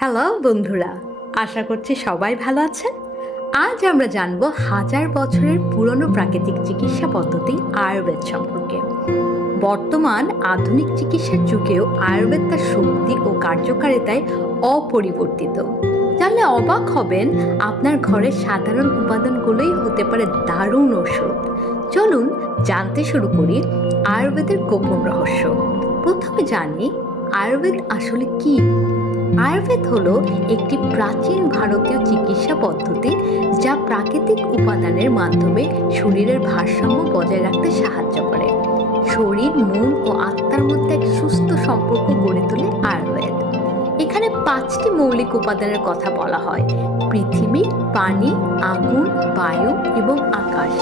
Hello বন্ধুরা, আশা করছি সবাই ভালো আছেন। আজ আমরা জানব হাজার বছরের পুরনো প্রাকৃতিক চিকিৎসা পদ্ধতি আয়ুর্বেদ সম্পর্কে। বর্তমান আধুনিক চিকিৎসার যুগেও আয়ুর্বেদ তার শক্তি ও কার্যকারিতায় অপরিবর্তিত। জানলে অবাক হবেন, আপনার ঘরের সাধারণ উপাদানগুলোই হতে পারে দারুণ ওষুধ। চলুন জানতে শুরু করি আয়ুর্বেদের গোপন রহস্য। প্রথমে জানি আয়ুর্বেদ আসলে কি। আয়ুর্বেদ হলো একটি প্রাচীন ভারতীয় চিকিৎসা পদ্ধতি যা প্রাকৃতিক উপাদানের মাধ্যমে শরীরের ভারসাম্য বজায় রাখতে সাহায্য করে। শরীর, মন ও আত্মার মধ্যে এক সুস্থ সম্পর্ক গড়ে তোলে আয়ুর্বেদ। এখানে 5টি মৌলিক উপাদানের কথা বলা হয়: পৃথিবী, পানি, আগুন, বায়ু এবং আকাশ।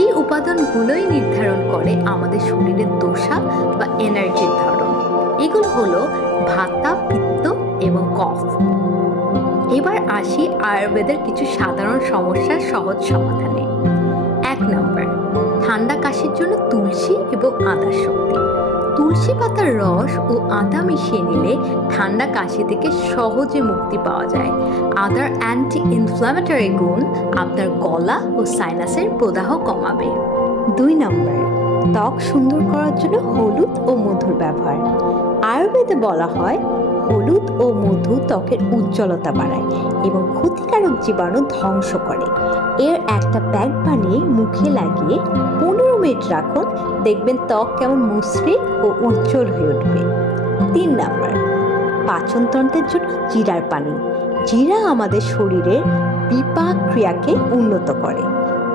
এই উপাদানগুলোই নির্ধারণ করে আমাদের শরীরের দশা বা এনার্জির ধরন। এগুলো হলো ভাতা, পিত্ত এবং কফ। এবার আসি আয়ুর্বেদের কিছু সাধারণ সমস্যার সহজ সমাধানে। 1 নম্বর, ঠান্ডা কাশির জন্য তুলসী এবং আদার শক্তি। তুলসী পাতার রস ও আদা মিশিয়ে নিলে ঠান্ডা কাশি থেকে সহজে মুক্তি পাওয়া যায়। আদার অ্যান্টি ইনফ্ল্যামেটরি গুণ আপনার গলা ও সাইনাসের প্রদাহ কমাবে। 2 নম্বর, ত্বক সুন্দর করার জন্য হলুদ ও মধুর ব্যবহার। আয়ুর্বেদে বলা হয় হলুদ ও মধু ত্বকের উজ্জ্বলতা বাড়ায় এবং ক্ষতিকারক জীবাণু ধ্বংস করে। এর একটা প্যাক বানিয়ে মুখে লাগিয়ে 15 মিনিট রাখুন, দেখবেন ত্বক কেমন মসৃণ ও উজ্জ্বল হয়ে উঠবে। 3 নম্বর, পাচনতন্ত্রের জন্য জিরার পানি। জিরা আমাদের শরীরের বিপাক ক্রিয়াকে উন্নত করে।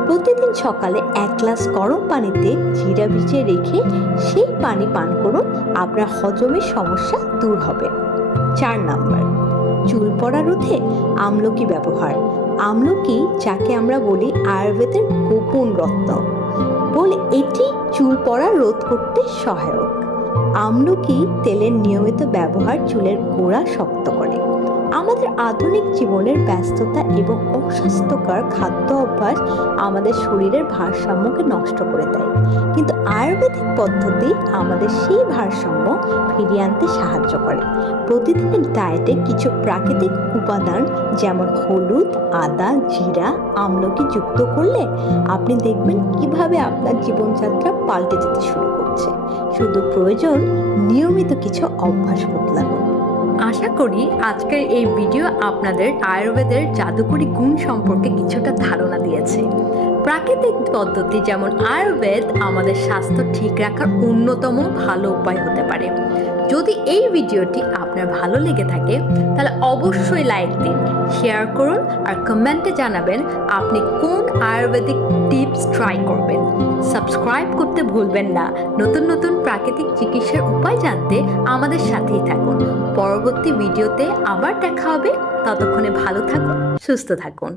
প্রতিদিন সকালে 1 গ্লাস গরম পানিতে জিরা ভিজিয়ে রেখে সেই পানি পান করুন, আপনার হজমের সমস্যা দূর হবে। 4 নম্বর, চুল পড়া রোধে আমলকি ব্যবহার। আমলকি, যাকে আমরা বলি আয়ুর্বেদের গোপন রত্ন বলে, এটি চুল পড়া রোধ করতে সহায়ক। আমলকি তেলের নিয়মিত ব্যবহার চুলের গোড়া শক্ত করে। আমাদের আধুনিক জীবনের ব্যস্ততা এবং অস্বাস্থ্যকর খাদ্য অভ্যাস আমাদের শরীরের ভারসাম্যকে নষ্ট করে দেয়, কিন্তু আয়ুর্বেদিক পদ্ধতি আমাদের সেই ভারসাম্য ফিরিয়ে আনতে সাহায্য করে। প্রতিদিনের ডায়েটে কিছু প্রাকৃতিক উপাদান যেমন হলুদ, আদা, জিরা, আমলকি যুক্ত করলে আপনি দেখবেন কিভাবে আপনার জীবনযাত্রা পাল্টে যেতে শুরু করছে। শুধু প্রয়োজন নিয়মিত কিছু অভ্যাস বদলানো। আশা করি আজকের এই ভিডিও আপনাদের আয়ুর্বেদের জাদুকরী গুণ সম্পর্কে কিছুটা ধারণা দিয়েছে। প্রাকৃতিক পদ্ধতি যেমন আয়ুর্বেদ আমাদের স্বাস্থ্য ঠিক রাখার অন্যতম ভালো উপায় হতে পারে। যদি এই ভিডিওটি আপনার ভালো লেগে থাকে তাহলে অবশ্যই লাইক দিন, শেয়ার করুন আর কমেন্টে জানাবেন আপনি কোন আয়ুর্বেদিক টিপস ট্রাই করবেন। সাবস্ক্রাইব করতে ভুলবেন না। নতুন নতুন প্রাকৃতিক চিকিৎসার উপায় জানতে আমাদের সাথেই থাকুন। পরবর্তী ভিডিওতে আবার দেখা হবে। ততক্ষণে ভালো থাকুন, সুস্থ থাকুন।